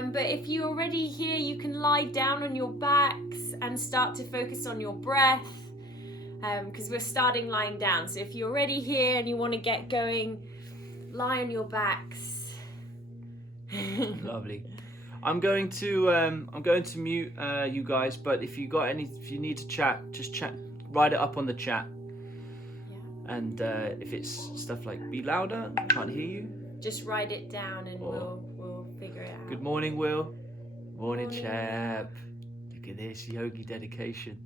But if you're already here, you can lie down on your backs and start to focus on your breath, because we're starting lying down. So if you're already here and you want to get going, lie on your backs. Lovely. I'm going to mute you guys, but if you need to chat, just chat. Write it up on the chat. Yeah. And if it's stuff like "be louder," can't hear you, just write it down and we'll figure it out. Good morning, Will. Morning, chap. Look at this yogi dedication.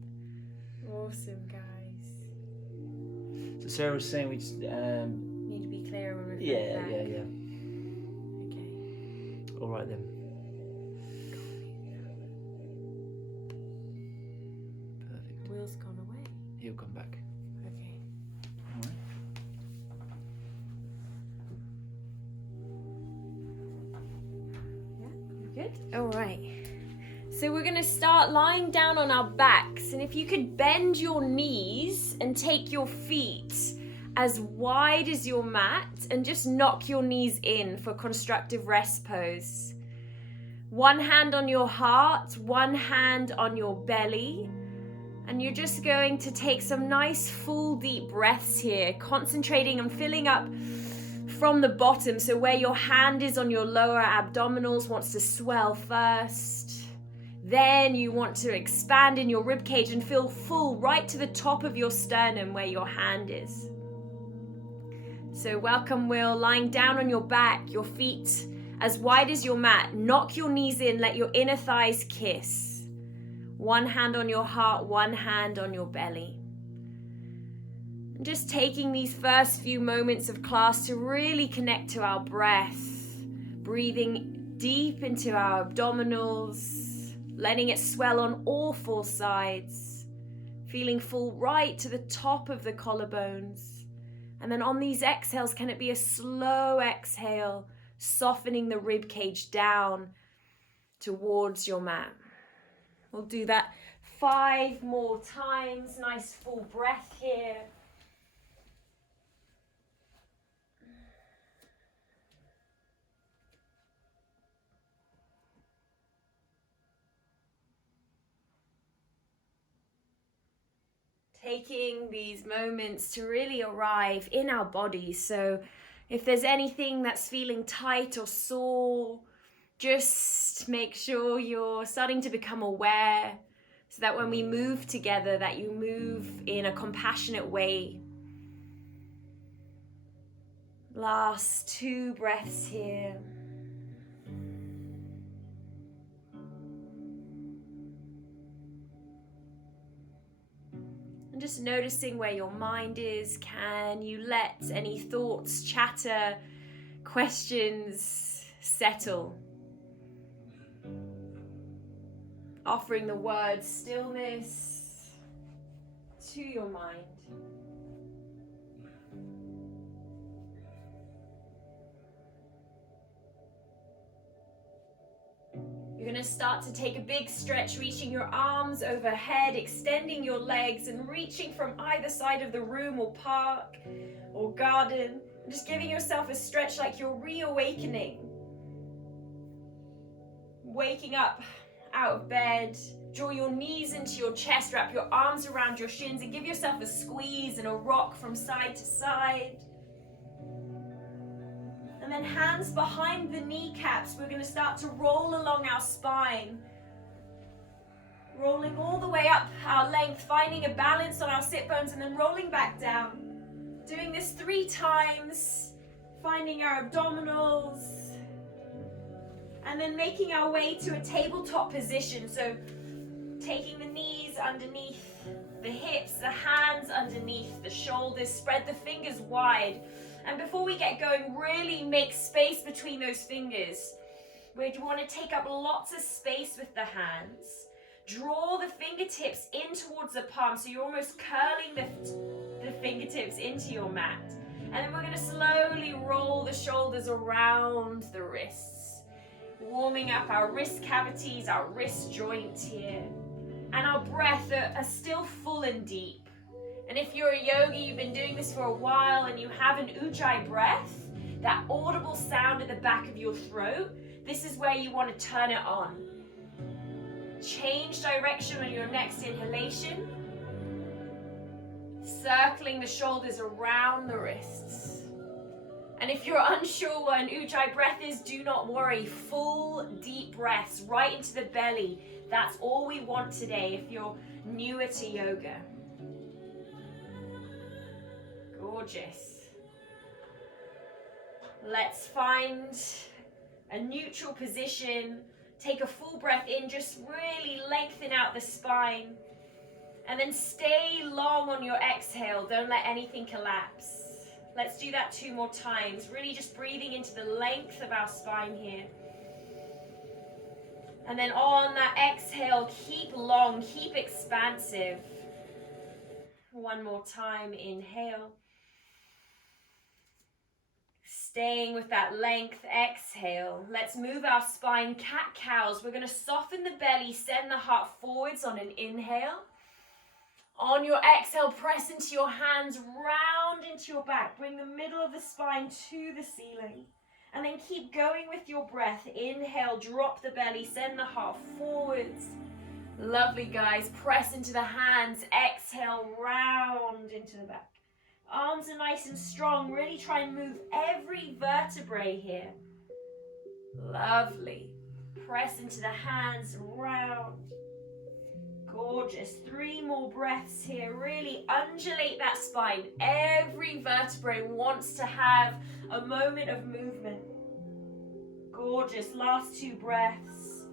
Awesome, guys. So Sarah was saying we just need to be clear when we're Yeah. Okay. All right then. Perfect. Will's gone away. He'll come back. Okay. All right. Yeah, good. All right. So we're going to start lying down on our backs, and if you could bend your knees and take your feet as wide as your mat and just knock your knees in for constructive rest pose. One hand on your heart, one hand on your belly, and you're just going to take some nice full deep breaths here, concentrating on filling up from the bottom, so where your hand is on your lower abdominals wants to swell first. Then you want to expand in your rib cage and feel full right to the top of your sternum where your hand is. So welcome, Will, lying down on your back, your feet as wide as your mat. Knock your knees in, let your inner thighs kiss. One hand on your heart, one hand on your belly. And just taking these first few moments of class to really connect to our breath, breathing deep into our abdominals, letting it swell on all four sides, feeling full right to the top of the collarbones. And then on these exhales, can it be a slow exhale, softening the rib cage down towards your mat. We'll do that 5 more times. Nice full breath here. Taking these moments to really arrive in our bodies. So if there's anything that's feeling tight or sore, just make sure you're starting to become aware, so that when we move together, that you move in a compassionate way. Last 2 breaths here. And just noticing where your mind is. Can you let any thoughts, chatter, questions settle? Offering the word stillness to your mind. You're going to start to take a big stretch, reaching your arms overhead, extending your legs and reaching from either side of the room or park or garden. Just giving yourself a stretch like you're reawakening. Waking up out of bed. Draw your knees into your chest, wrap your arms around your shins and give yourself a squeeze and a rock from side to side. And then hands behind the kneecaps, we're going to start to roll along our spine. Rolling all the way up our length, finding a balance on our sit bones and then rolling back down. Doing this 3 times, finding our abdominals. And then making our way to a tabletop position. So taking the knees underneath the hips, the hands underneath the shoulders, spread the fingers wide. And before we get going, really make space between those fingers. We want to take up lots of space with the hands. Draw the fingertips in towards the palm, so you're almost curling the fingertips into your mat. And then we're going to slowly roll the shoulders around the wrists, warming up our wrist cavities, our wrist joint here. And our breath are still full and deep. And if you're a yogi, you've been doing this for a while and you have an ujjayi breath, that audible sound at the back of your throat, this is where you want to turn it on. Change direction on your next inhalation. Circling the shoulders around the wrists. And if you're unsure what an Ujjayi breath is, do not worry. Full deep breaths right into the belly. That's all we want today if you're newer to yoga. Gorgeous. Let's find a neutral position. Take a full breath in, just really lengthen out the spine. And then stay long on your exhale. Don't let anything collapse. Let's do that 2 more times. Really just breathing into the length of our spine here. And then on that exhale, keep long, keep expansive. 1 more time, inhale. Staying with that length, exhale. Let's move our spine, cat-cows. We're gonna soften the belly, send the heart forwards on an inhale. On your exhale, press into your hands, round into your back. Bring the middle of the spine to the ceiling. And then keep going with your breath. Inhale, drop the belly, send the heart forwards. Lovely, guys. Press into the hands. Exhale, round into the back. Arms are nice and strong. Really try and move every vertebrae here. Lovely. Press into the hands, round. Gorgeous. 3 more breaths here. Really undulate that spine. Every vertebrae wants to have a moment of movement. Gorgeous. Last 2 breaths.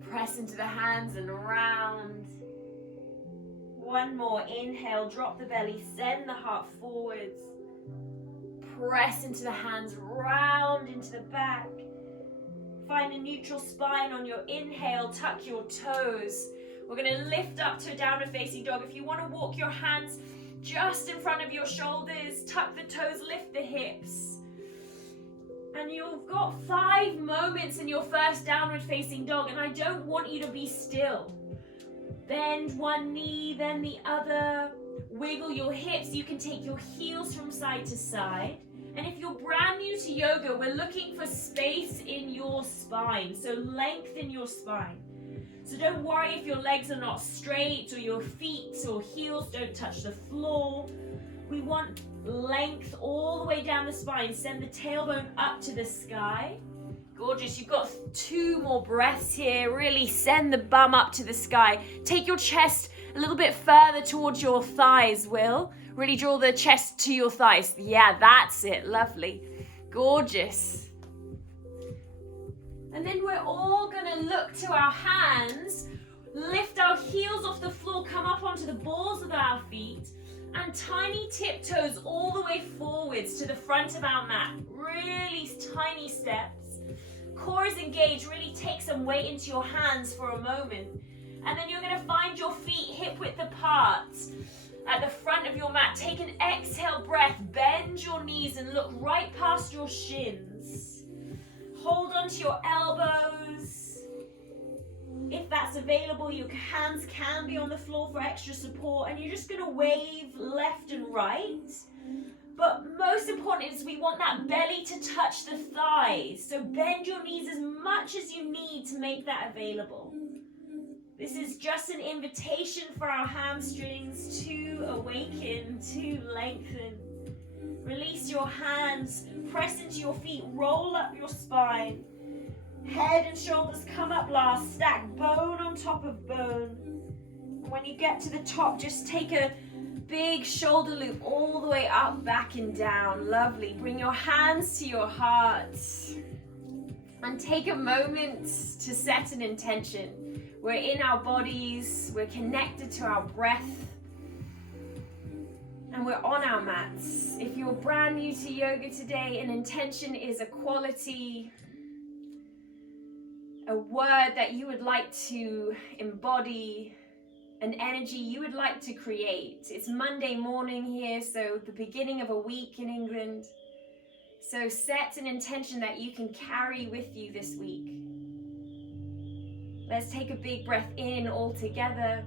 Press into the hands and round. 1 more. Inhale. Drop the belly. Send the heart forwards. Press into the hands. Round into the back. Find a neutral spine on your inhale, tuck your toes. We're gonna lift up to a downward facing dog. If you wanna walk your hands just in front of your shoulders, tuck the toes, lift the hips. And you've got 5 moments in your first downward facing dog, and I don't want you to be still. Bend one knee, then the other. Wiggle your hips. You can take your heels from side to side. And if you're brand new to yoga, we're looking for space in your spine. So lengthen your spine. So don't worry if your legs are not straight or your feet or heels don't touch the floor. We want length all the way down the spine. Send the tailbone up to the sky. Gorgeous. You've got 2 more breaths here. Really send the bum up to the sky. Take your chest a little bit further towards your thighs, Will. Really draw the chest to your thighs. Yeah, that's it. Lovely. Gorgeous. And then we're all going to look to our hands, lift our heels off the floor, come up onto the balls of our feet, and tiny tiptoes all the way forwards to the front of our mat. Really tiny steps. Core is engaged. Really take some weight into your hands for a moment. And then you're going to find your feet hip width apart at the front of your mat. Take an exhale breath, bend your knees and look right past your shins. Hold onto your elbows. If that's available, your hands can be on the floor for extra support, and you're just going to wave left and right. But most important is we want that belly to touch the thighs. So bend your knees as much as you need to make that available. This is just an invitation for our hamstrings to awaken, to lengthen. Release your hands, press into your feet, roll up your spine. Head and shoulders come up last, stack bone on top of bone. And when you get to the top, just take a big shoulder loop all the way up, back and down. Lovely. Bring your hands to your heart. And take a moment to set an intention. We're in our bodies, we're connected to our breath, and we're on our mats. If you're brand new to yoga today, an intention is a quality, a word that you would like to embody, an energy you would like to create. It's Monday morning here, so the beginning of a week in England. So set an intention that you can carry with you this week. Let's take a big breath in all together.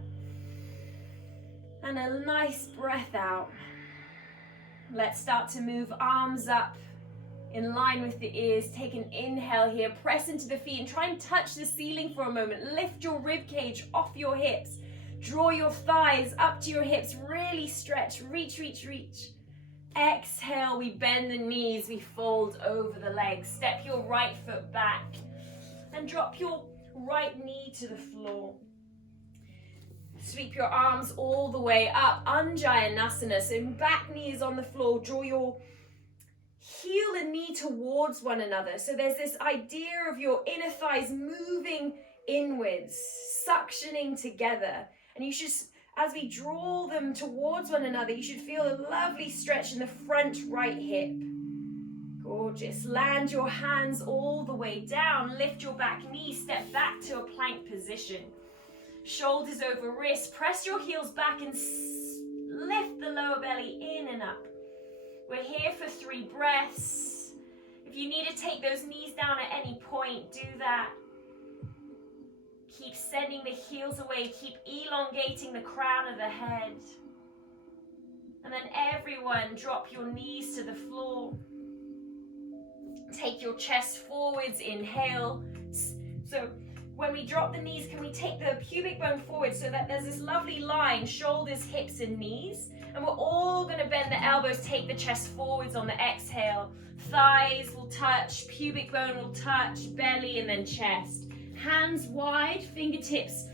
And a nice breath out. Let's start to move arms up in line with the ears. Take an inhale here, press into the feet and try and touch the ceiling for a moment. Lift your rib cage off your hips. Draw your thighs up to your hips, really stretch, reach, reach, reach. Exhale, we bend the knees, we fold over the legs. Step your right foot back and drop your right knee to the floor. Sweep your arms all the way up, Anjayanasana. So back knee is on the floor. Draw your heel and knee towards one another. So there's this idea of your inner thighs moving inwards, suctioning together. And you should, as we draw them towards one another, you should feel a lovely stretch in the front right hip. Gorgeous. Land your hands all the way down. Lift your back knee. Step back to a plank position. Shoulders over wrists. Press your heels back and lift the lower belly in and up. We're here for 3 breaths. If you need to take those knees down at any point, do that. Keep sending the heels away. Keep elongating the crown of the head. And then everyone, drop your knees to the floor. Take your chest forwards, inhale. So when we drop the knees, can we take the pubic bone forward so that there's this lovely line, shoulders, hips, and knees? And we're all gonna bend the elbows, take the chest forwards on the exhale. Thighs will touch, pubic bone will touch, belly, and then chest. Hands wide, fingertips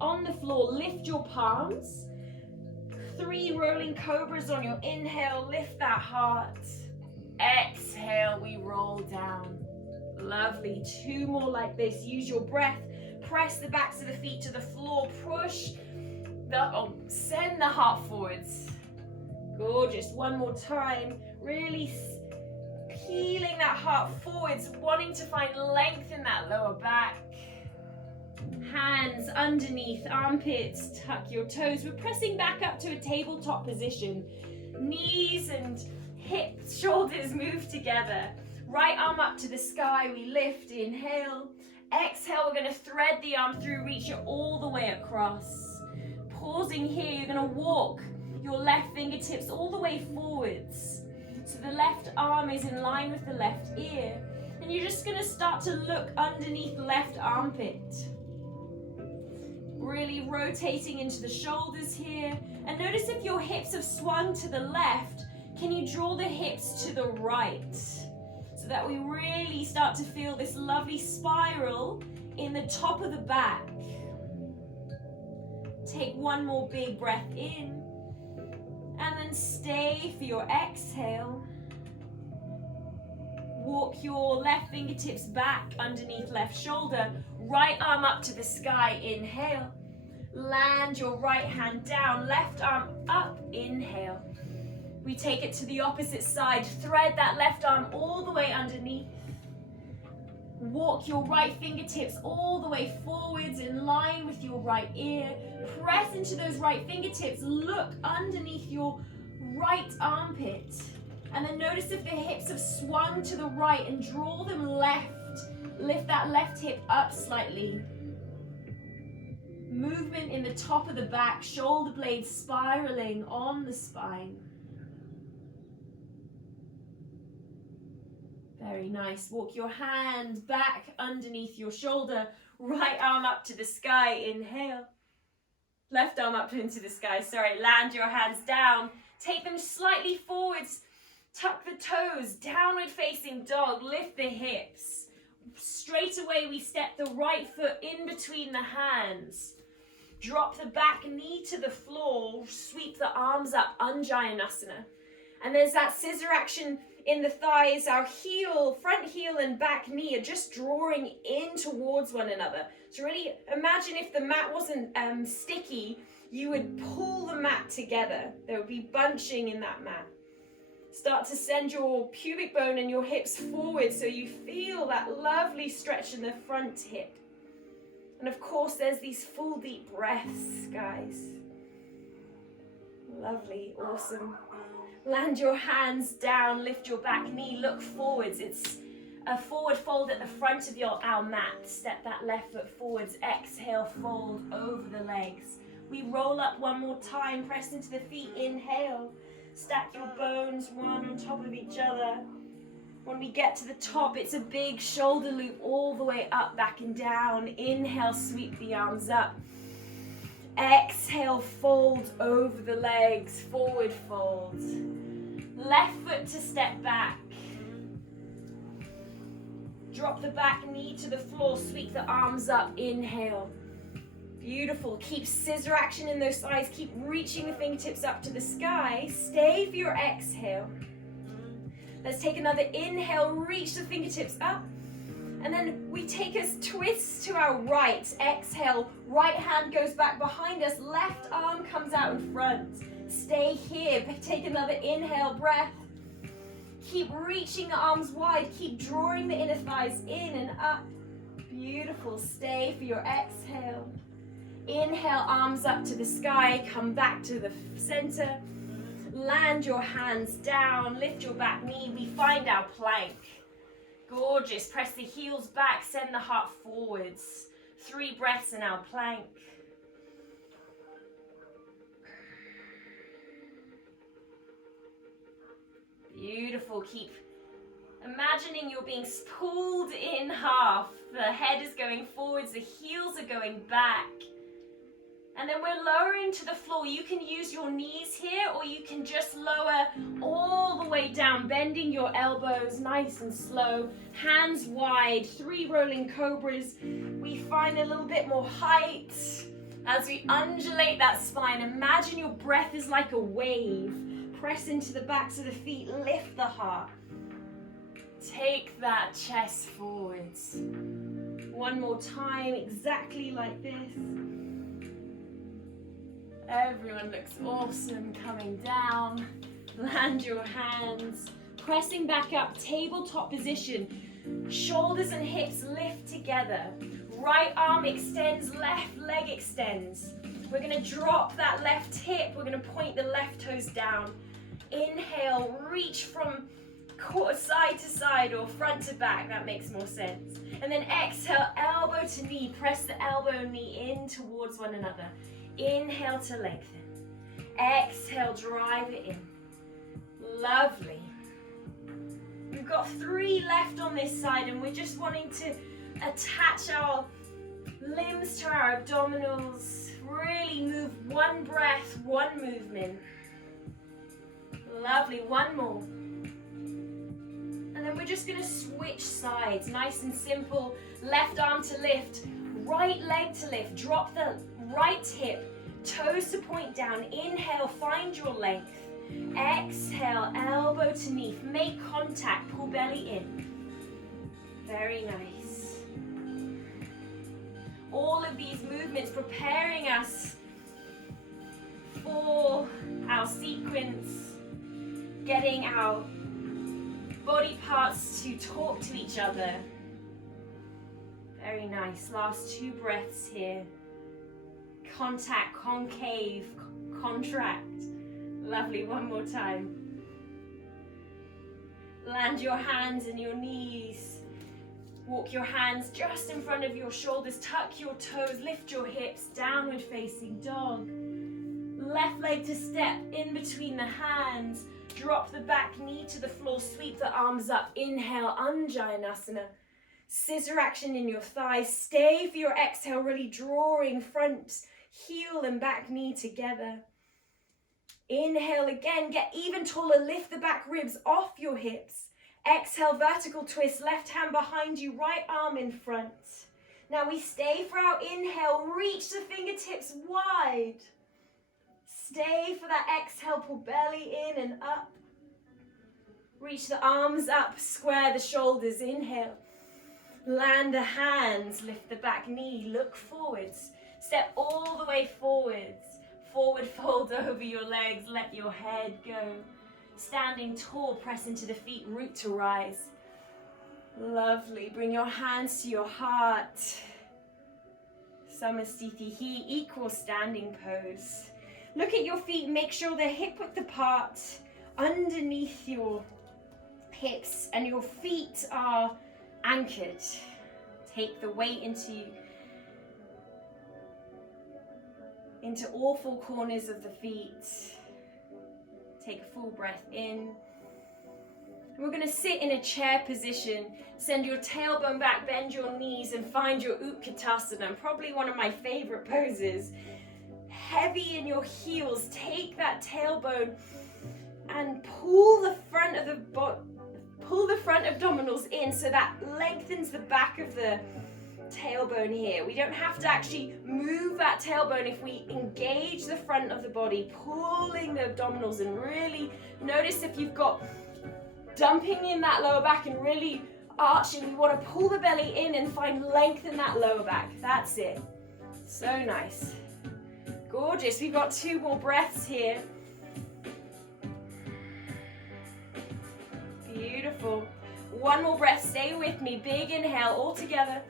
on the floor, lift your palms. 3 rolling cobras on your inhale, lift that heart. Exhale, we roll down. Lovely. 2 more like this. Use your breath. Press the backs of the feet to the floor. Push send the heart forwards. Gorgeous. 1 more time. Really peeling that heart forwards, wanting to find length in that lower back. Hands underneath armpits. Tuck your toes. We're pressing back up to a tabletop position. Knees and hips, shoulders move together. Right arm up to the sky, we lift, inhale. Exhale, we're gonna thread the arm through, reach it all the way across. Pausing here, you're gonna walk your left fingertips all the way forwards. So the left arm is in line with the left ear. And you're just gonna start to look underneath the left armpit. Really rotating into the shoulders here. And notice if your hips have swung to the left, can you draw the hips to the right? So that we really start to feel this lovely spiral in the top of the back. Take 1 more big breath in. And then stay for your exhale. Walk your left fingertips back underneath left shoulder. Right arm up to the sky, inhale. Land your right hand down, left arm up, inhale. We take it to the opposite side. Thread that left arm all the way underneath. Walk your right fingertips all the way forwards in line with your right ear. Press into those right fingertips. Look underneath your right armpit. And then notice if the hips have swung to the right and draw them left. Lift that left hip up slightly. Movement in the top of the back, shoulder blades spiraling on the spine. Very nice. Walk your hand back underneath your shoulder. Right arm up to the sky. Inhale. Left arm up into the sky. Sorry. Land your hands down. Take them slightly forwards. Tuck the toes. Downward facing dog. Lift the hips. Straight away we step the right foot in between the hands. Drop the back knee to the floor. Sweep the arms up. Anjayanasana. And there's that scissor action in the thighs. Our heel, front heel and back knee are just drawing in towards one another. So really imagine if the mat wasn't sticky, you would pull the mat together. There would be bunching in that mat. Start to send your pubic bone and your hips forward so you feel that lovely stretch in the front hip. And of course, there's these full deep breaths, guys. Lovely, awesome. Land your hands down, lift your back knee, look forwards. It's a forward fold at the front of our mat. Step that left foot forwards, exhale, fold over the legs. We roll up 1 more time, press into the feet, inhale. Stack your bones 1 on top of each other. When we get to the top, it's a big shoulder loop all the way up, back and down. Inhale, sweep the arms up. Exhale, fold over the legs, forward fold. Left foot to step back. Drop the back knee to the floor, sweep the arms up, inhale. Beautiful, keep scissor action in those thighs, keep reaching the fingertips up to the sky. Stay for your exhale. Let's take another inhale, reach the fingertips up. And then we take a twist to our right. Exhale, right hand goes back behind us, left arm comes out in front. Stay here, take another inhale, breath. Keep reaching the arms wide, keep drawing the inner thighs in and up. Beautiful, stay for your exhale. Inhale, arms up to the sky, come back to the center. Land your hands down, lift your back knee, we find our plank. Gorgeous, press the heels back, send the heart forwards. 3 breaths in our plank. Beautiful, keep imagining you're being pulled in half. The head is going forwards, the heels are going back. And then we're lowering to the floor. You can use your knees here, or you can just lower all the way down, bending your elbows nice and slow. Hands wide, 3 rolling cobras. We find a little bit more height. As we undulate that spine, imagine your breath is like a wave. Press into the backs of the feet, lift the heart. Take that chest forwards. One more time, exactly like this. Everyone looks awesome, coming down. Land your hands, pressing back up, tabletop position. Shoulders and hips lift together. Right arm extends, left leg extends. We're gonna drop that left hip, we're gonna point the left toes down. Inhale, reach from side to side or front to back, that makes more sense. And then exhale, elbow to knee, press the elbow and knee in towards one another. Inhale to lengthen. Exhale, drive it in. Lovely. We've got 3 left on this side and we're just wanting to attach our limbs to our abdominals. Really move, 1 breath, 1 movement. Lovely, 1 more. And then we're just gonna switch sides, nice and simple. Left arm to lift, right leg to lift. Drop the right hip, toes to point down. Inhale, find your length. Exhale, elbow to knee. Make contact, pull belly in. Very nice. All of these movements preparing us for our sequence, getting our body parts to talk to each other. Very nice. Last 2 breaths here. Contact, concave, contract. Lovely, 1 more time. Land your hands and your knees. Walk your hands just in front of your shoulders. Tuck your toes, lift your hips, downward facing dog. Left leg to step in between the hands. Drop the back knee to the floor, sweep the arms up. Inhale, Anjaneyasana. Scissor action in your thighs. Stay for your exhale, really drawing front heel and back knee together. Inhale again, get even taller, lift the back ribs off your hips. Exhale, vertical twist, left hand behind you, right arm in front. Now we stay for our inhale, reach the fingertips wide. Stay for that exhale, pull belly in and up. Reach the arms up, square the shoulders, inhale. Land the hands, lift the back knee, look forwards. Step all the way forwards. Forward fold over your legs, let your head go. Standing tall, press into the feet, root to rise. Lovely, bring your hands to your heart. Samasthiti, equal standing pose. Look at your feet, make sure they're hip width apart, underneath your hips, and your feet are anchored. Take the weight into all 4 corners of the feet. Take a full breath in We're going to sit in a chair position. Send your tailbone back, bend your knees, and find your Utkatasana. Probably one of my favorite poses. Heavy in your heels. Take that tailbone and pull the front abdominals in so that lengthens the back of the tailbone here. We don't have to actually move that tailbone if we engage the front of the body, pulling the abdominals, and really notice if you've got dumping in that lower back and really arching. We want to pull the belly in and find length in that lower back. That's it. So nice. Gorgeous. We've got 2 more breaths here. Beautiful. 1 more breath. Stay with me. Big inhale all together.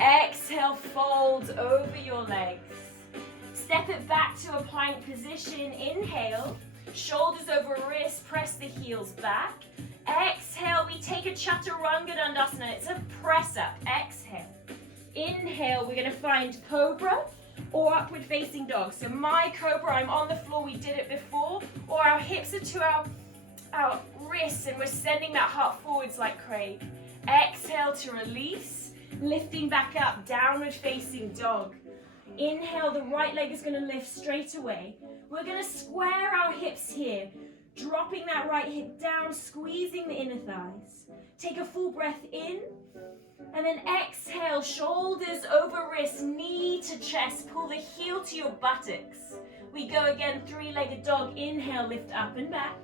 Exhale, fold over your legs. Step it back to a plank position. Inhale. Shoulders over wrists, press the heels back. Exhale, we take a Chaturanga Dandasana. It's a press up. Exhale. Inhale, we're going to find Cobra or Upward Facing Dog. So my Cobra, I'm on the floor, we did it before. Or our hips are to our wrists and we're sending that heart forwards like Craig. Exhale to release, lifting back up, Downward Facing Dog. Inhale, the right leg is going to lift straight away. We're going to square our hips here, dropping that right hip down, squeezing the inner thighs. Take a full breath in, and then exhale, shoulders over wrists, knee to chest, pull the heel to your buttocks. We go again, 3-legged dog. Inhale, lift up and back.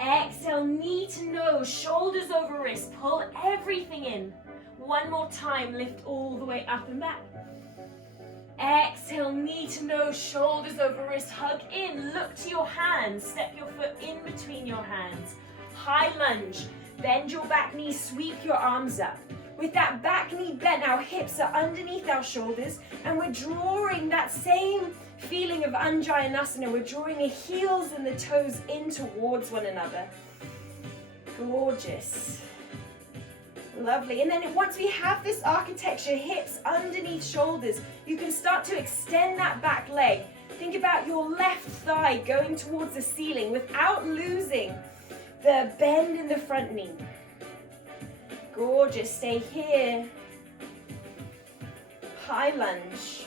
Exhale, knee to nose, shoulders over wrists, pull everything in. 1 more time, lift all the way up and back. Exhale, knee to nose, shoulders over wrist, hug in, look to your hands, step your foot in between your hands. High lunge, bend your back knee, sweep your arms up. With that back knee bent, our hips are underneath our shoulders, and we're drawing that same feeling of Anjayanasana. We're drawing the heels and the toes in towards one another. Gorgeous. Lovely. And then once we have this architecture, hips underneath shoulders, you can start to extend that back leg. Think about your left thigh going towards the ceiling without losing the bend in the front knee. Gorgeous. Stay here. High lunge.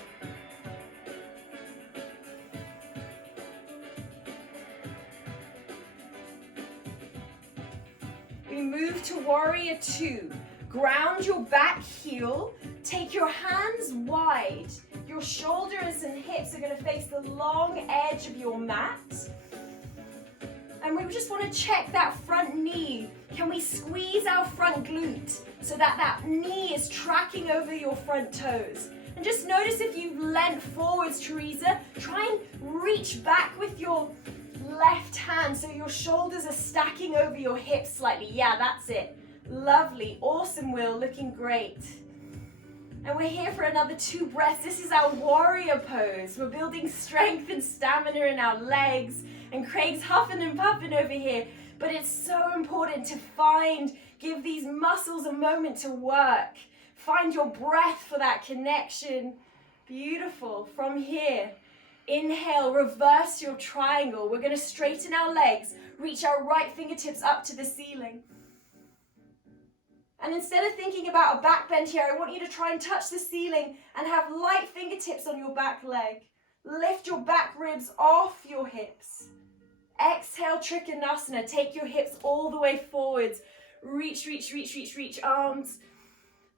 We move to Warrior 2. Ground your back heel. Take your hands wide. Your shoulders and hips are going to face the long edge of your mat. And we just want to check that front knee. Can we squeeze our front glute so that that knee is tracking over your front toes? And just notice if you've leant forwards, Teresa, try and reach back with your left hand so your shoulders are stacking over your hips slightly. Yeah, that's it. Lovely. Awesome, Will. Looking great. And we're here for another 2 breaths. This is our warrior pose. We're building strength and stamina in our legs. And Craig's huffing and puffing over here. But it's so important to give these muscles a moment to work. Find your breath for that connection. Beautiful. From here, inhale, reverse your triangle. We're going to straighten our legs, reach our right fingertips up to the ceiling. And instead of thinking about a back bend here, I want you to try and touch the ceiling and have light fingertips on your back leg. Lift your back ribs off your hips. Exhale, Trikonasana. Take your hips all the way forwards. Reach, reach, reach, reach, reach. Arms.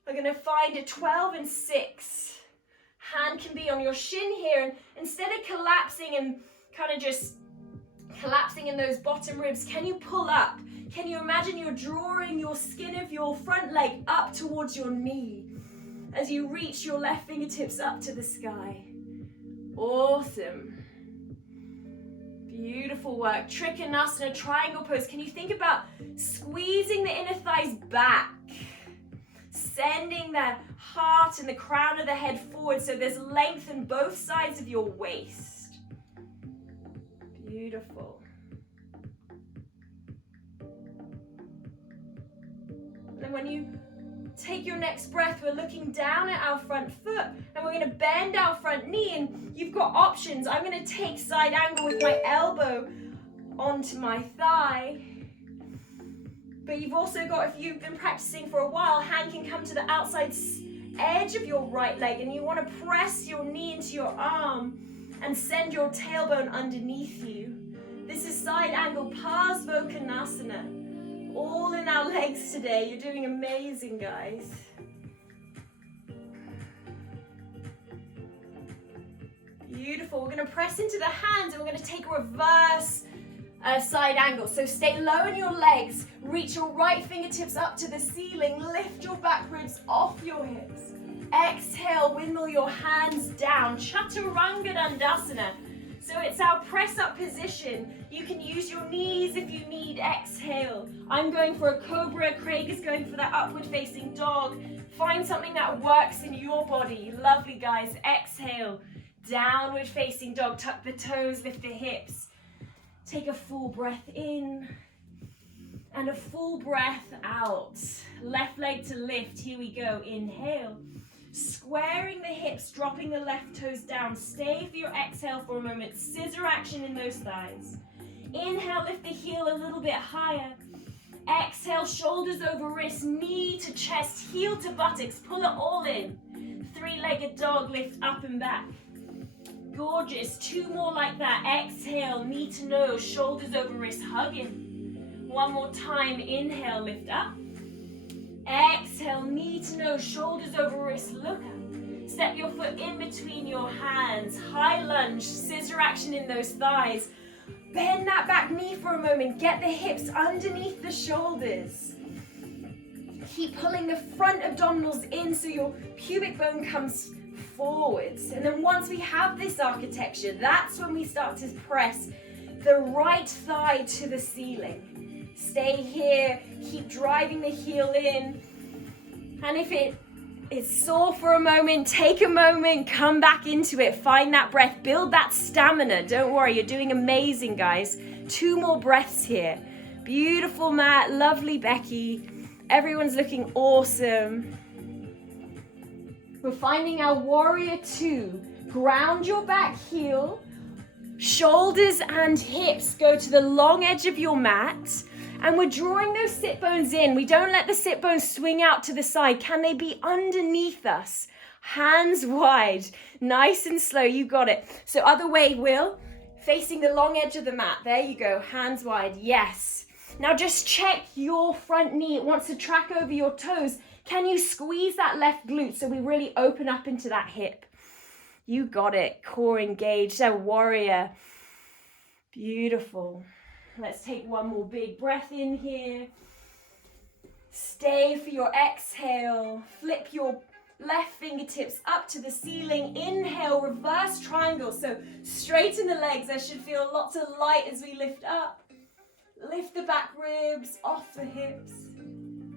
We're going to find a 12 and 6. Hand can be on your shin here, and instead of collapsing and kind of just collapsing in those bottom ribs, can you pull up? Can you imagine you're drawing your skin of your front leg up towards your knee as you reach your left fingertips up to the sky? Awesome. Beautiful work. Trikonasana, triangle pose. Can you think about squeezing the inner thighs back? Sending the heart and the crown of the head forward so there's length in both sides of your waist. Beautiful. And then when you take your next breath, we're looking down at our front foot and we're going to bend our front knee, and you've got options. I'm going to take side angle with my elbow onto my thigh. But you've also got, if you've been practicing for a while, hand can come to the outside edge of your right leg, and you want to press your knee into your arm and send your tailbone underneath you. This is side angle Parsvottanasana. All in our legs today. You're doing amazing, guys. Beautiful. We're going to press into the hands and we're going to take a reverse side angle. So stay low in your legs. Reach your right fingertips up to the ceiling. Lift your back ribs off your hips. Exhale, windmill your hands down. Chaturanga Dandasana. So it's our press up position. You can use your knees if you need. Exhale. I'm going for a cobra. Craig is going for that upward facing dog. Find something that works in your body. Lovely, guys. Exhale. Downward facing dog. Tuck the toes, lift the hips. Take a full breath in and a full breath out. Left leg to lift. Here we go. Inhale. Squaring the hips, dropping the left toes down. Stay for your exhale for a moment. Scissor action in those thighs. Inhale, lift the heel a little bit higher. Exhale, shoulders over wrists, knee to chest, heel to buttocks. Pull it all in. Three-legged dog, lift up and back. Gorgeous. Two more like that. Exhale, knee to nose, shoulders over wrists, hugging. One more time. Inhale, lift up. Exhale, knee to nose, shoulders over wrists, look up. Step your foot in between your hands. High lunge, scissor action in those thighs. Bend that back knee for a moment. Get the hips underneath the shoulders. Keep pulling the front abdominals in so your pubic bone comes forwards. And then once we have this architecture, that's when we start to press the right thigh to the ceiling. Stay here, keep driving the heel in. And if it is sore for a moment, take a moment, come back into it, find that breath, build that stamina. Don't worry, you're doing amazing, guys. Two more breaths here. Beautiful, Matt, lovely, Becky. Everyone's looking awesome. We're finding our warrior two. Ground your back heel. Shoulders and hips go to the long edge of your mat. And we're drawing those sit bones in. We don't let the sit bones swing out to the side. Can they be underneath us? Hands wide. Nice and slow. You got it. So other way, Will. Facing the long edge of the mat. There you go. Hands wide. Yes. Now just check your front knee. It wants to track over your toes. Can you squeeze that left glute so we really open up into that hip? You got it. Core engaged. A warrior. Beautiful. Let's take one more big breath in here. Stay for your exhale. Flip your left fingertips up to the ceiling. Inhale, reverse triangle. So straighten the legs. I should feel lots of light as we lift up. Lift the back ribs off the hips.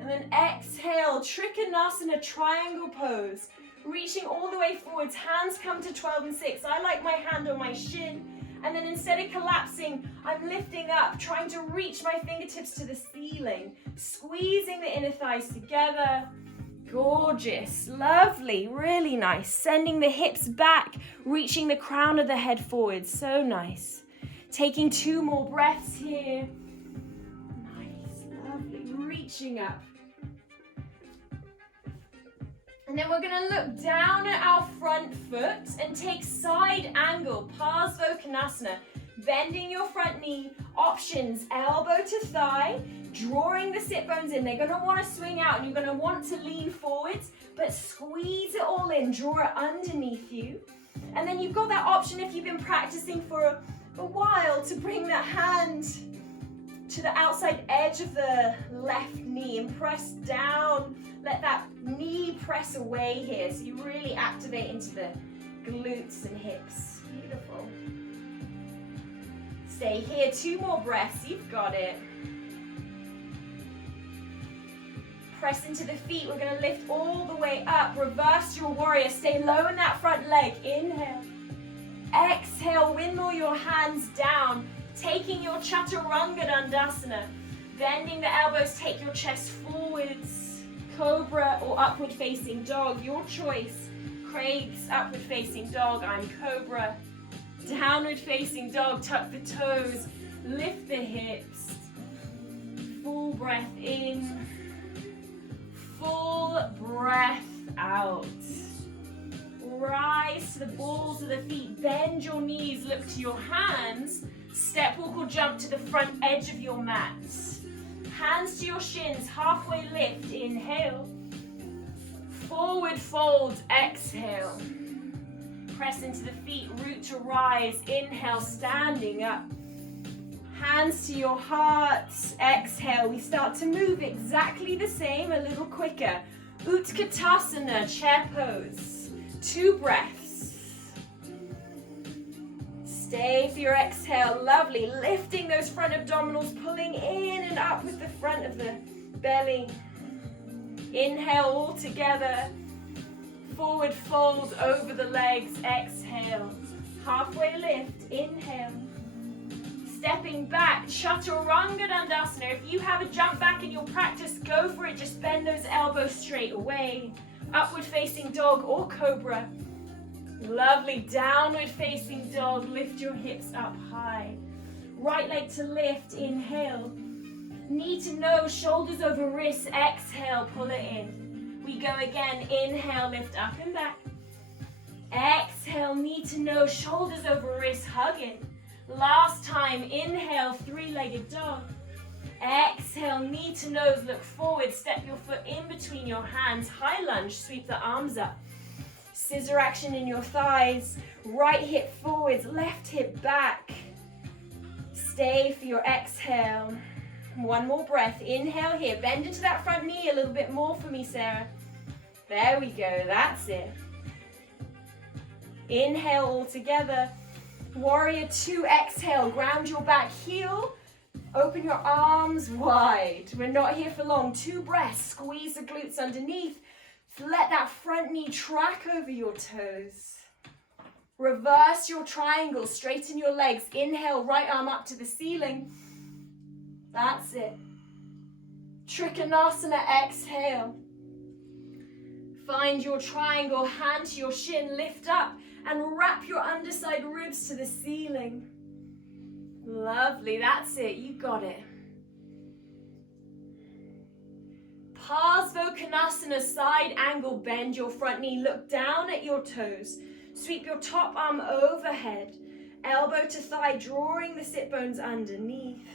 And then exhale, Trikonasana triangle pose. Reaching all the way forwards. Hands come to 12 and 6. I like my hand on my shin. And then instead of collapsing, I'm lifting up, trying to reach my fingertips to the ceiling, squeezing the inner thighs together. Gorgeous, lovely, really nice. Sending the hips back, reaching the crown of the head forward. So nice. Taking two more breaths here. Nice, lovely, reaching up. And then we're going to look down at our front foot and take side angle, Parsvottanasana. Bending your front knee, options, elbow to thigh, drawing the sit bones in. They're going to want to swing out and you're going to want to lean forwards, but squeeze it all in, draw it underneath you. And then you've got that option if you've been practicing for a while to bring that hand to the outside edge of the left knee and press down. Let that knee press away here so you really activate into the glutes and hips. Beautiful. Stay here, two more breaths, you've got it. Press into the feet, we're going to lift all the way up. Reverse your warrior, stay low in that front leg. Inhale. Exhale, windmill your hands down. Taking your Chaturanga Dandasana. Bending the elbows, take your chest forwards. Cobra or upward facing dog, your choice. Craig's upward facing dog, I'm cobra. Downward facing dog, tuck the toes, lift the hips. Full breath breath in, full breath out. Rise to the balls of the feet, bend your knees, look to your hands, step, walk or jump to the front edge of your mat. Hands to your shins, halfway lift, inhale. Forward fold, exhale. Press into the feet, root to rise, inhale, standing up. Hands to your heart, exhale. We start to move exactly the same, a little quicker. Utkatasana, chair pose. 2 breaths. Stay for your exhale, lovely. Lifting those front abdominals, pulling in and up with the front of the belly. Inhale all together. Forward fold over the legs, exhale. Halfway lift, inhale. Stepping back, Chaturanga Dandasana. If you have a jump back in your practice, go for it. Just bend those elbows straight away. Upward facing dog or cobra. Lovely, downward facing dog. Lift your hips up high. Right leg to lift, inhale. Knee to nose, shoulders over wrists, exhale, pull it in. We go again, inhale, lift up and back. Exhale, knee to nose, shoulders over wrists, hug in. Last time, inhale, 3-legged dog. Exhale, knee to nose, look forward, step your foot in between your hands, high lunge, sweep the arms up. Scissor action in your thighs, right hip forwards, left hip back. Stay for your exhale. 1 more breath, inhale here, bend into that front knee a little bit more for me, Sarah. There we go, that's it. Inhale all together. Warrior 2, exhale, ground your back heel, open your arms wide. We're not here for long, 2 breaths, squeeze the glutes underneath. Let that front knee track over your toes. Reverse your triangle, straighten your legs. Inhale, right arm up to the ceiling. That's it. Trikonasana, exhale. Find your triangle, hand to your shin, lift up and wrap your underside ribs to the ceiling. Lovely, that's it, you got it. Parsvakonasana, side angle, bend your front knee, look down at your toes. Sweep your top arm overhead, elbow to thigh, drawing the sit bones underneath.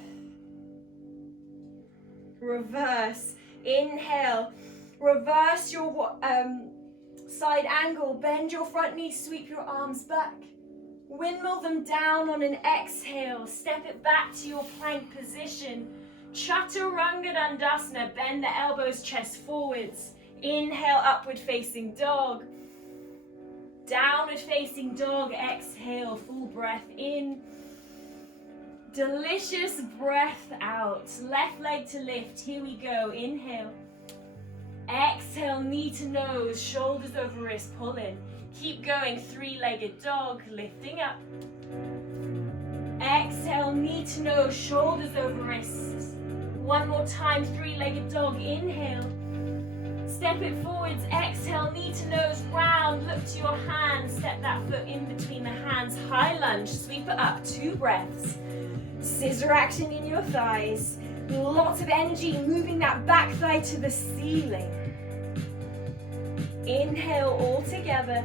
Reverse, inhale, reverse your side angle, bend your front knee, sweep your arms back. Windmill them down on an exhale, step it back to your plank position. Chaturanga Dandasana, bend the elbows, chest forwards. Inhale, upward facing dog. Downward facing dog, exhale, full breath in. Delicious breath out. Left leg to lift, here we go, inhale. Exhale, knee to nose, shoulders over wrist, pull in. Keep going, 3-legged dog, lifting up. Exhale, knee to nose, shoulders over wrists. 1 more time, 3-legged dog, inhale. Step it forwards, exhale, knee to nose, round, look to your hands, step that foot in between the hands, high lunge, sweep it up, 2 breaths. Scissor action in your thighs, lots of energy, moving that back thigh to the ceiling. Inhale all together.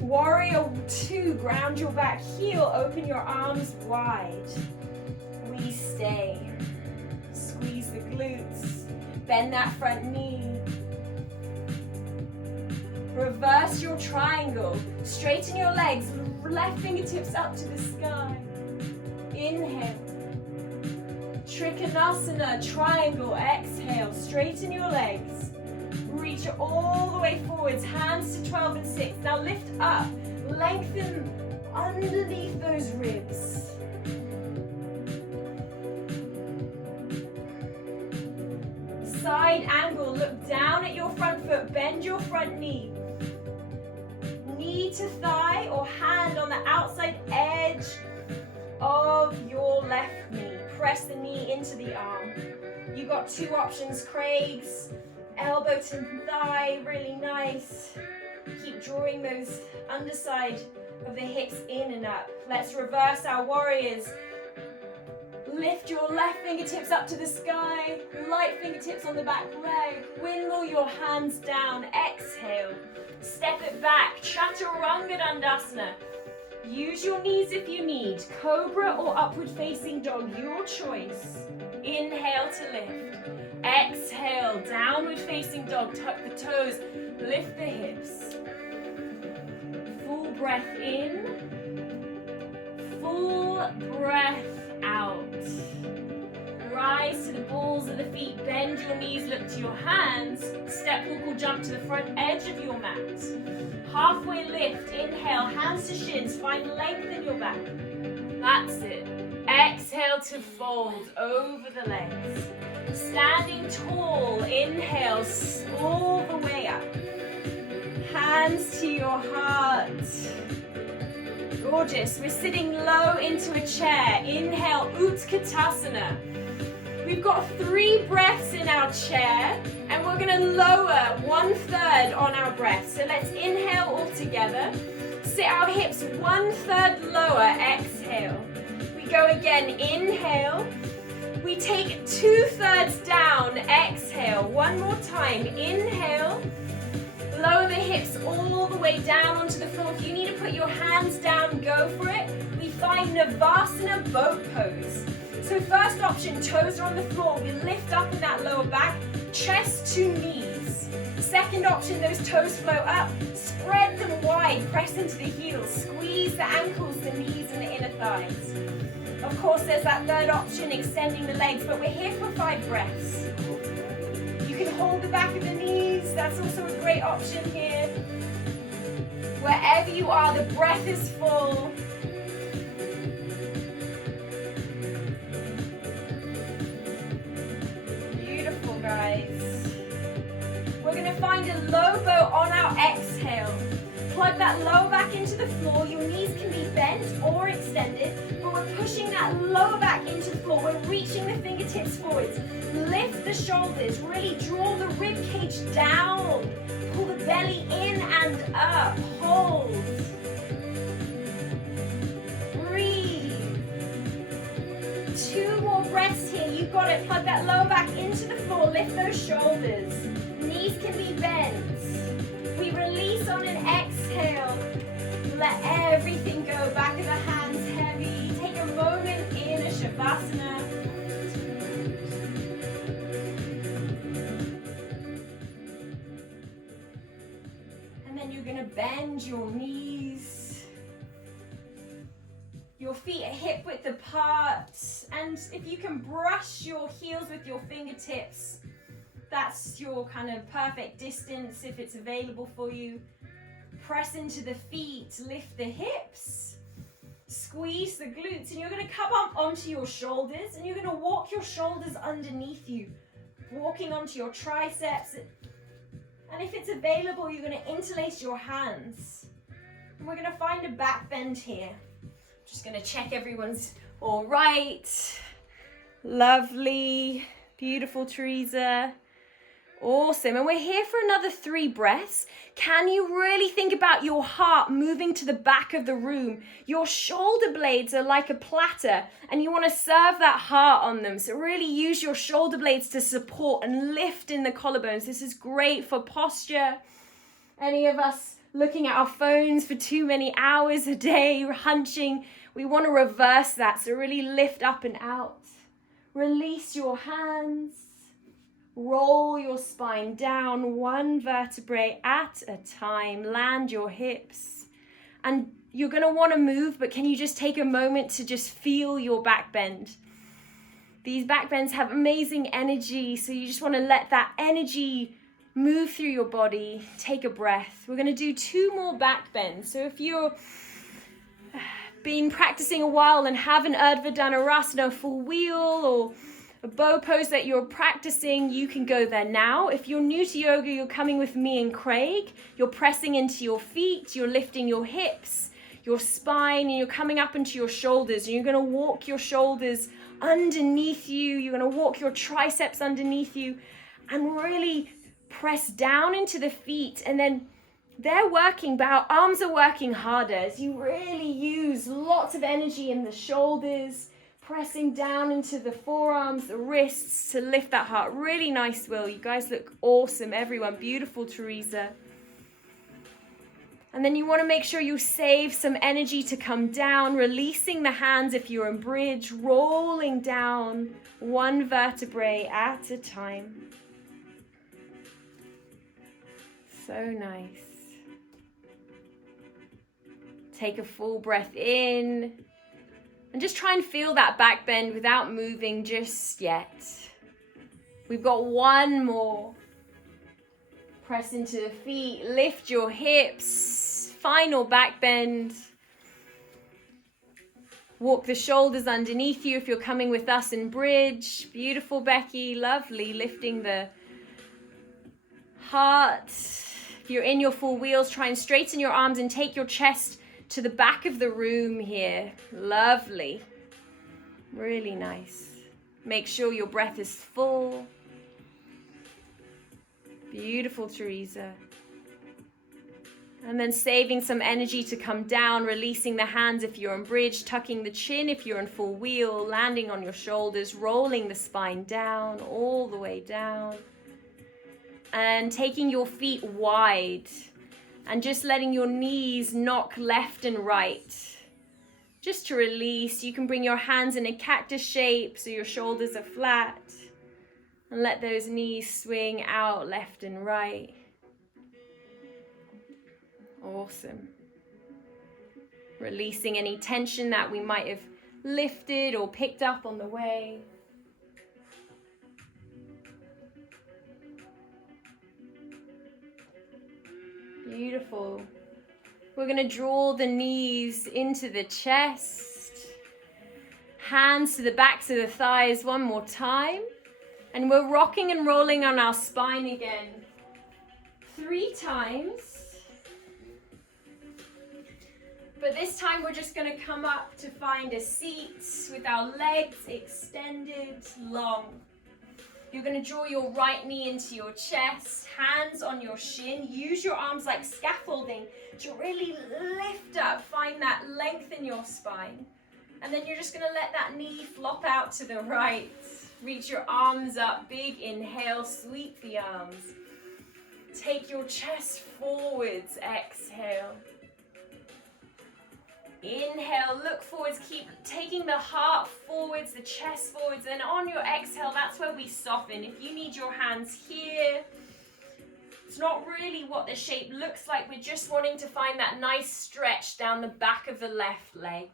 Warrior 2, ground your back heel, open your arms wide. We stay. Squeeze the glutes, bend that front knee. Reverse your triangle, straighten your legs, left fingertips up to the sky. Inhale. Trikonasana, triangle, exhale, straighten your legs. Reach all the way forwards, hands to 12 and 6. Now lift up, lengthen underneath those ribs. Side angle, look down at your front foot, bend your front knee. Knee to thigh or hand on the outside edge of your left knee. Press the knee into the arm. You got 2 options, Craig's. Elbow to thigh, really nice. Keep drawing those underside of the hips in and up. Let's reverse our warriors. Lift your left fingertips up to the sky, light fingertips on the back leg, windmill your hands down, exhale, step it back, Chaturanga Dandasana. Use your knees if you need, cobra or upward facing dog, your choice. Inhale to lift, exhale, downward facing dog, tuck the toes, lift the hips. Full breath in, full breath out. Rise to the balls of the feet, bend your knees, look to your hands, step walk or jump to the front edge of your mat. Halfway lift, inhale, hands to shins, find length in your back. That's it. Exhale to fold over the legs. Standing tall, inhale, all the way up. Hands to your heart. Gorgeous. We're sitting low into a chair. Inhale, Utkatasana. We've got 3 breaths in our chair, and we're going to lower 1/3 on our breath. So let's inhale all together. Sit our hips 1/3 lower. Exhale. We go again. Inhale. We take 2/3 down. Exhale. One more time. Inhale. Lower the hips all the way down onto the floor. If you need to put your hands down, go for it. We find Navasana boat pose. So first option, toes are on the floor. We lift up in that lower back, chest to knees. Second option, those toes float up. Spread them wide, press into the heels. Squeeze the ankles, the knees, and the inner thighs. Of course, there's that third option, extending the legs, but we're here for 5 breaths. You can hold the back of the knees. That's also a great option here. Wherever you are, the breath is full. Beautiful, guys. We're going to find a low boat on our exhale. Plug that lower back into the floor. Your knees can be bent or extended, but we're pushing that lower back into the floor. We're reaching the fingertips forwards. Lift the shoulders. Really draw the rib cage down. Pull the belly in and up. Hold. Breathe. 2 more breaths here. You've got it. Plug that lower back into the floor. Lift those shoulders. Knees can be bent. We release on an exhale. Let everything go. Back of the hands heavy. Take a moment in a Shavasana. And then you're going to bend your knees. Your feet are hip width apart. And if you can brush your heels with your fingertips, that's your kind of perfect distance if it's available for you. Press into the feet, lift the hips, squeeze the glutes, and you're going to come up onto your shoulders, and you're going to walk your shoulders underneath you, walking onto your triceps. And if it's available, you're going to interlace your hands. And we're going to find a back bend here. Just going to check everyone's all right. Lovely, beautiful, Teresa. Awesome. And we're here for another 3 breaths. Can you really think about your heart moving to the back of the room? Your shoulder blades are like a platter, and you want to serve that heart on them. So really use your shoulder blades to support and lift in the collarbones. This is great for posture. Any of us looking at our phones for too many hours a day, hunching, we want to reverse that. So really lift up and out. Release your hands. Roll your spine down 1 vertebrae at a time. Land your hips. And you're going to want to move, but can you just take a moment to just feel your back bend? These back bends have amazing energy, so you just want to let that energy move through your body. Take a breath. We're going to do 2 more back bends. So if you're been practicing a while and have an Urdhva Dhanurasana full wheel or a bow pose that you're practicing, you can go there now. If you're new to yoga, you're coming with me and Craig. You're pressing into your feet, you're lifting your hips, your spine, and you're coming up into your shoulders. And you're going to walk your shoulders underneath you. You're going to walk your triceps underneath you and really press down into the feet. And then they're working, but our arms are working harder as you really use lots of energy in the shoulders. Pressing down into the forearms, the wrists to lift that heart. Really nice, Will. You guys look awesome, everyone. Beautiful, Teresa. And then you want to make sure you save some energy to come down, releasing the hands if you're in bridge, rolling down one vertebrae at a time. So nice. Take a full breath in. And just try and feel that back bend without moving just yet. We've got one more. Press into the feet, lift your hips, final back bend. Walk the shoulders underneath you if you're coming with us in bridge. Beautiful, Becky, lovely. Lifting the heart. If you're in your full wheels, try and straighten your arms and take your chest to the back of the room here. Lovely. Really nice. Make sure your breath is full. Beautiful, Teresa. And then saving some energy to come down, releasing the hands if you're in bridge, tucking the chin if you're in full wheel, landing on your shoulders, rolling the spine down, all the way down. And taking your feet wide. And just letting your knees knock left and right. Just to release, you can bring your hands in a cactus shape so your shoulders are flat. And let those knees swing out left and right. Awesome. Releasing any tension that we might have lifted or picked up on the way. Beautiful. We're going to draw the knees into the chest. Hands to the backs of the thighs one more time. And we're rocking and rolling on our spine again. 3 times. But this time we're just going to come up to find a seat with our legs extended long. You're going to draw your right knee into your chest, hands on your shin. Use your arms like scaffolding to really lift up. Find that length in your spine. And then you're just going to let that knee flop out to the right. Reach your arms up. Big inhale, sweep the arms. Take your chest forwards. Exhale. Inhale, look forwards, keep taking the heart forwards, the chest forwards, and on your exhale, that's where we soften. If you need your hands here, it's not really what the shape looks like. We're just wanting to find that nice stretch down the back of the left leg.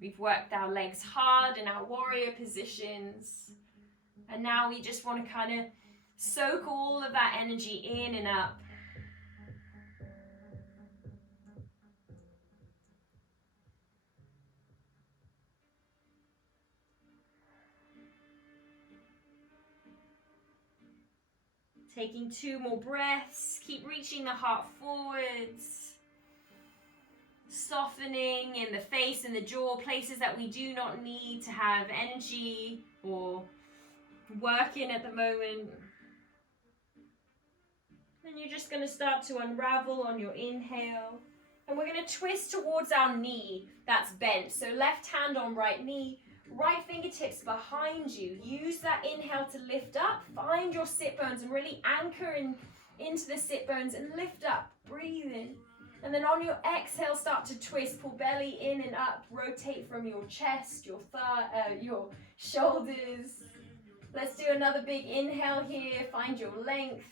We've worked our legs hard in our warrior positions. And now we just want to kind of soak all of that energy in and up. Taking 2 more breaths, keep reaching the heart forwards. Softening in the face and the jaw, places that we do not need to have energy or work in at the moment. And you're just going to start to unravel on your inhale. And we're going to twist towards our knee that's bent. So left hand on right knee. Right fingertips behind you. Use that inhale to lift up. Find your sit bones and really anchor into the sit bones and lift up. Breathe in. And then on your exhale, start to twist. Pull belly in and up. Rotate from your chest, your shoulders. Let's do another big inhale here. Find your length.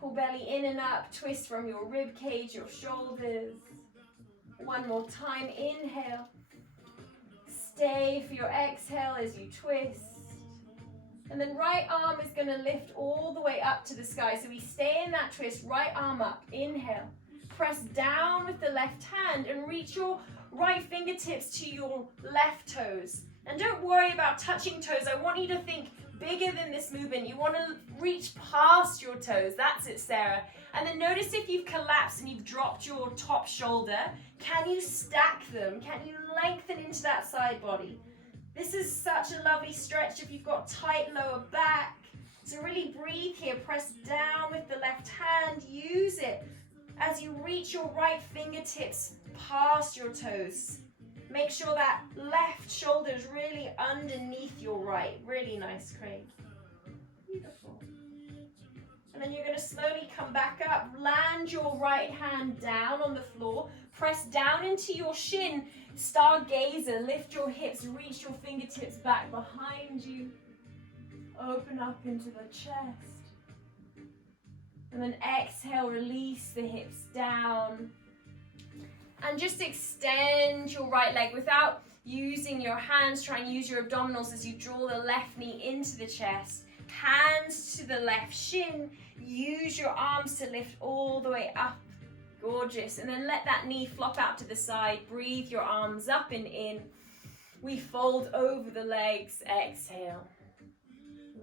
Pull belly in and up. Twist from your rib cage, your shoulders. One more time. Inhale. Stay for your exhale as you twist. And then right arm is going to lift all the way up to the sky. So we stay in that twist, right arm up. Inhale. Press down with the left hand and reach your right fingertips to your left toes. And don't worry about touching toes. I want you to think bigger than this movement. You want to reach past your toes. That's it, Sarah. And then notice if you've collapsed and you've dropped your top shoulder, can you stack them? Can you lengthen into that side body? This is such a lovely stretch if you've got tight lower back. So really breathe here. Press down with the left hand. Use it as you reach your right fingertips past your toes. Make sure that left shoulder is really underneath your right. Really nice, Craig. Beautiful. And then you're going to slowly come back up. Land your right hand down on the floor. Press down into your shin. Stargazer. Lift your hips. Reach your fingertips back behind you. Open up into the chest. And then exhale, release the hips down. And just extend your right leg without using your hands. Try and use your abdominals as you draw the left knee into the chest. Hands to the left shin. Use your arms to lift all the way up. Gorgeous. And then let that knee flop out to the side. Breathe your arms up and in. We fold over the legs. Exhale.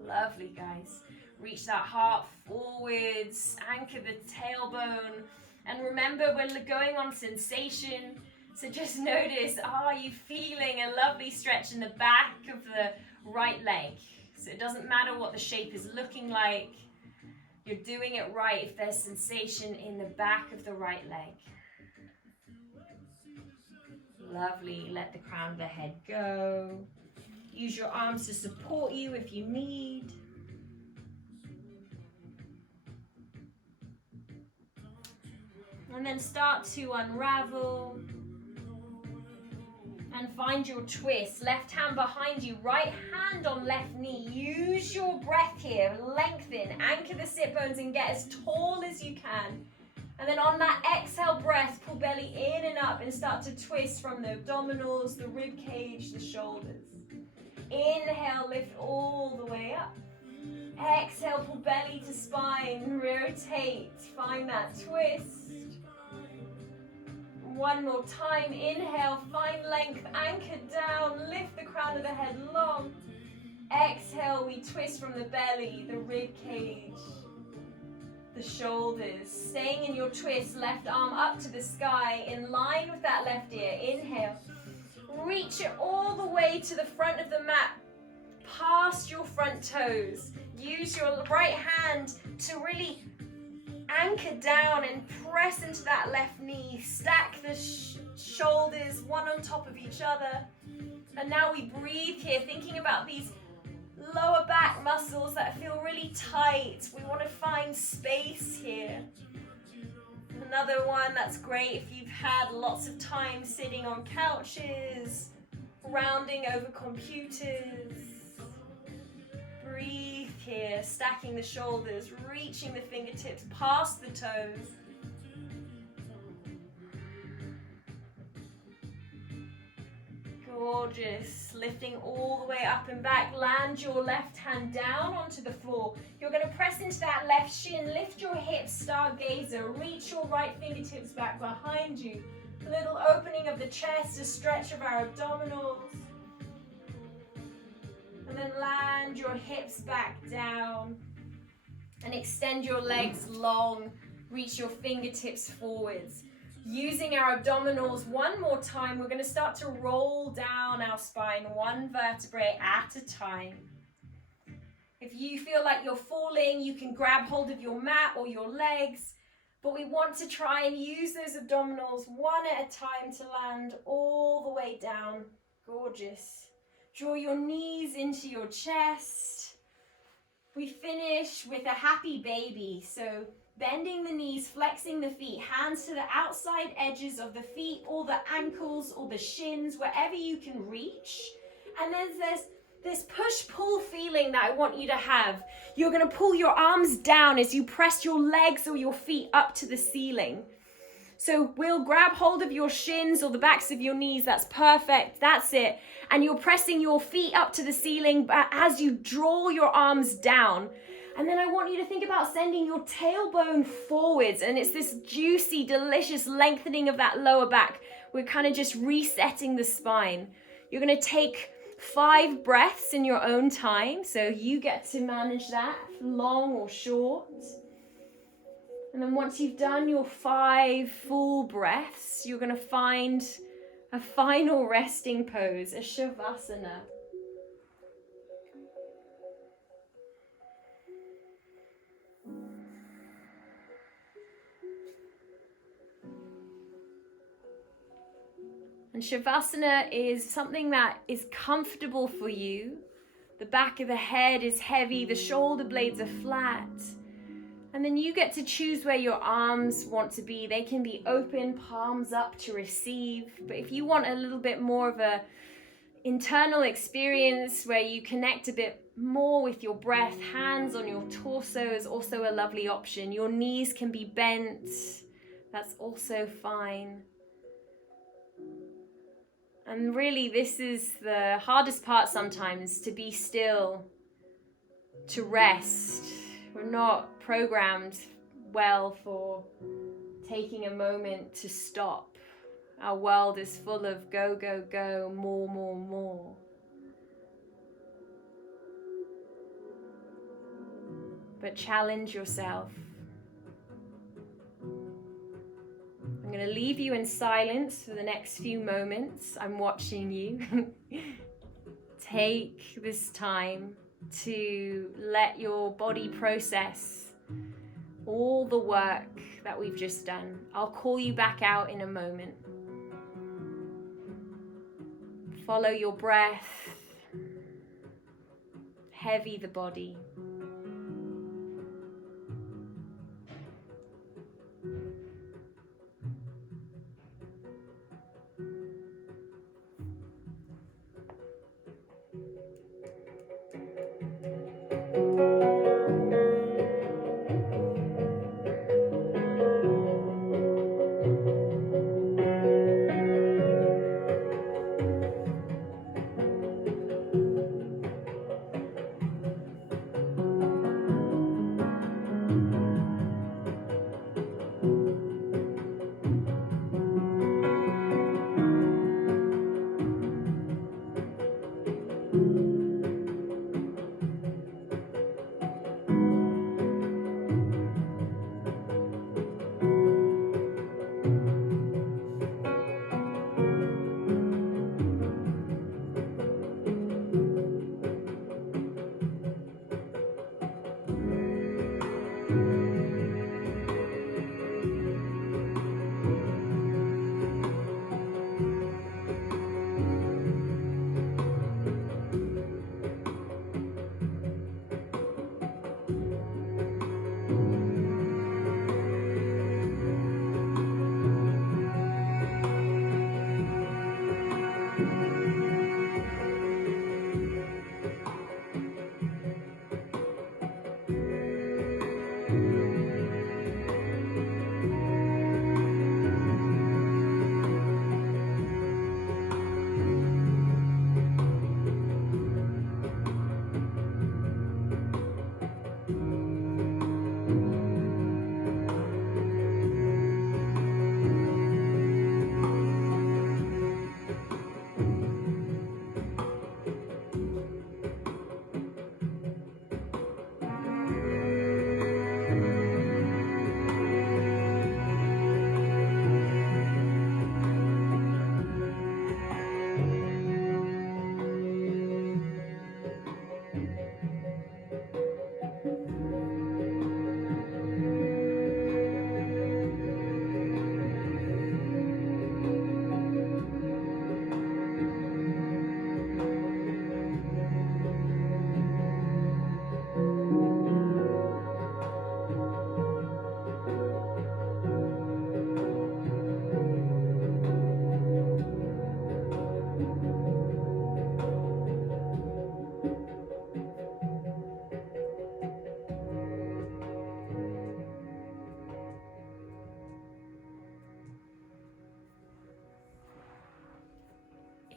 Lovely, guys. Reach that heart forwards. Anchor the tailbone. And remember, we're going on sensation. So just notice, are you feeling a lovely stretch in the back of the right leg? So it doesn't matter what the shape is looking like. You're doing it right if there's sensation in the back of the right leg. Lovely. Let the crown of the head go. Use your arms to support you if you need. And then start to unravel. And find your twist. Left hand behind you, right hand on left knee. Use your breath here. Lengthen, anchor the sit bones and get as tall as you can. And then on that exhale breath, pull belly in and up and start to twist from the abdominals, the rib cage, the shoulders. Inhale, lift all the way up. Exhale, pull belly to spine, rotate, find that twist. One more time, inhale, find length, anchor down, lift the crown of the head long. Exhale, we twist from the belly, the rib cage, the shoulders. Staying in your twist, left arm up to the sky, in line with that left ear. Inhale, reach it all the way to the front of the mat, past your front toes. Use your right hand to really anchor down and press into that left knee. Stack the shoulders one on top of each other. And now we breathe here, thinking about these lower back muscles that feel really tight. We want to find space here. Another one that's great if you've had lots of time sitting on couches, rounding over computers. Breathe here, stacking the shoulders, reaching the fingertips past the toes. Gorgeous. Lifting all the way up and back. Land your left hand down onto the floor. You're going to press into that left shin. Lift your hips, stargazer. Reach your right fingertips back behind you. A little opening of the chest, a stretch of our abdominals. And then land your hips back down and extend your legs long. Reach your fingertips forwards. Using our abdominals one more time, we're going to start to roll down our spine one vertebrae at a time. If you feel like you're falling, you can grab hold of your mat or your legs, but we want to try and use those abdominals one at a time to land all the way down. Gorgeous. Draw your knees into your chest. We finish with a happy baby. So bending the knees, flexing the feet, hands to the outside edges of the feet or the ankles or the shins, wherever you can reach. And then there's this push-pull feeling that I want you to have. You're going to pull your arms down as you press your legs or your feet up to the ceiling. So we'll grab hold of your shins or the backs of your knees. That's perfect. That's it. And you're pressing your feet up to the ceiling as you draw your arms down. And then I want you to think about sending your tailbone forwards. And it's this juicy, delicious lengthening of that lower back. We're kind of just resetting the spine. You're going to take 5 breaths in your own time. So you get to manage that, long or short. And then once you've done your 5 full breaths, you're going to find a final resting pose, a Shavasana. And Shavasana is something that is comfortable for you. The back of the head is heavy, the shoulder blades are flat. And then you get to choose where your arms want to be. They can be open, palms up to receive. But if you want a little bit more of a internal experience where you connect a bit more with your breath, hands on your torso is also a lovely option. Your knees can be bent. That's also fine. And really, this is the hardest part sometimes, to be still, to rest. We're not programmed well for taking a moment to stop. Our world is full of go, go, go, more, more, more. But challenge yourself. I'm going to leave you in silence for the next few moments. I'm watching you. Take this time to let your body process all the work that we've just done. I'll call you back out in a moment. Follow your breath. Heavy the body.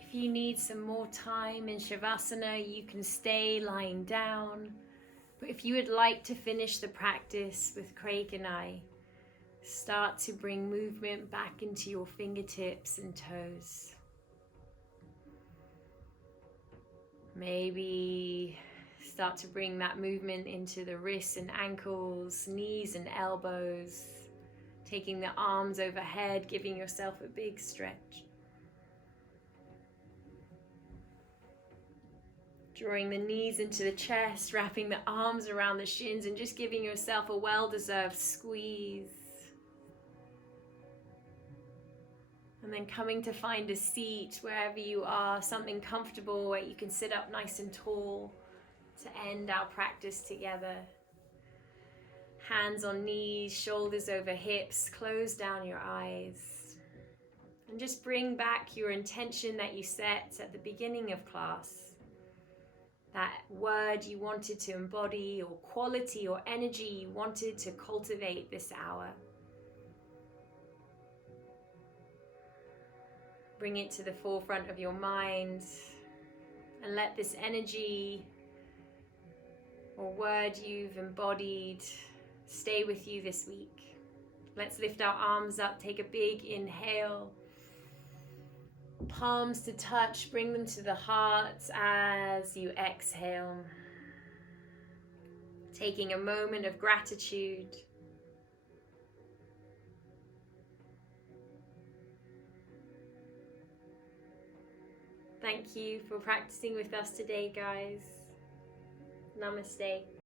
If you need some more time in Shavasana, you can stay lying down. But if you would like to finish the practice with Craig and I, start to bring movement back into your fingertips and toes. Maybe start to bring that movement into the wrists and ankles, knees and elbows, taking the arms overhead, giving yourself a big stretch. Drawing the knees into the chest, wrapping the arms around the shins and just giving yourself a well-deserved squeeze. And then coming to find a seat wherever you are, something comfortable where you can sit up nice and tall to end our practice together. Hands on knees, shoulders over hips, close down your eyes. And just bring back your intention that you set at the beginning of class. That word you wanted to embody, or quality or energy you wanted to cultivate this hour. Bring it to the forefront of your mind and let this energy or word you've embodied stay with you this week. Let's lift our arms up, take a big inhale. Palms to touch, bring them to the heart as you exhale. Taking a moment of gratitude. Thank you for practicing with us today, guys. Namaste.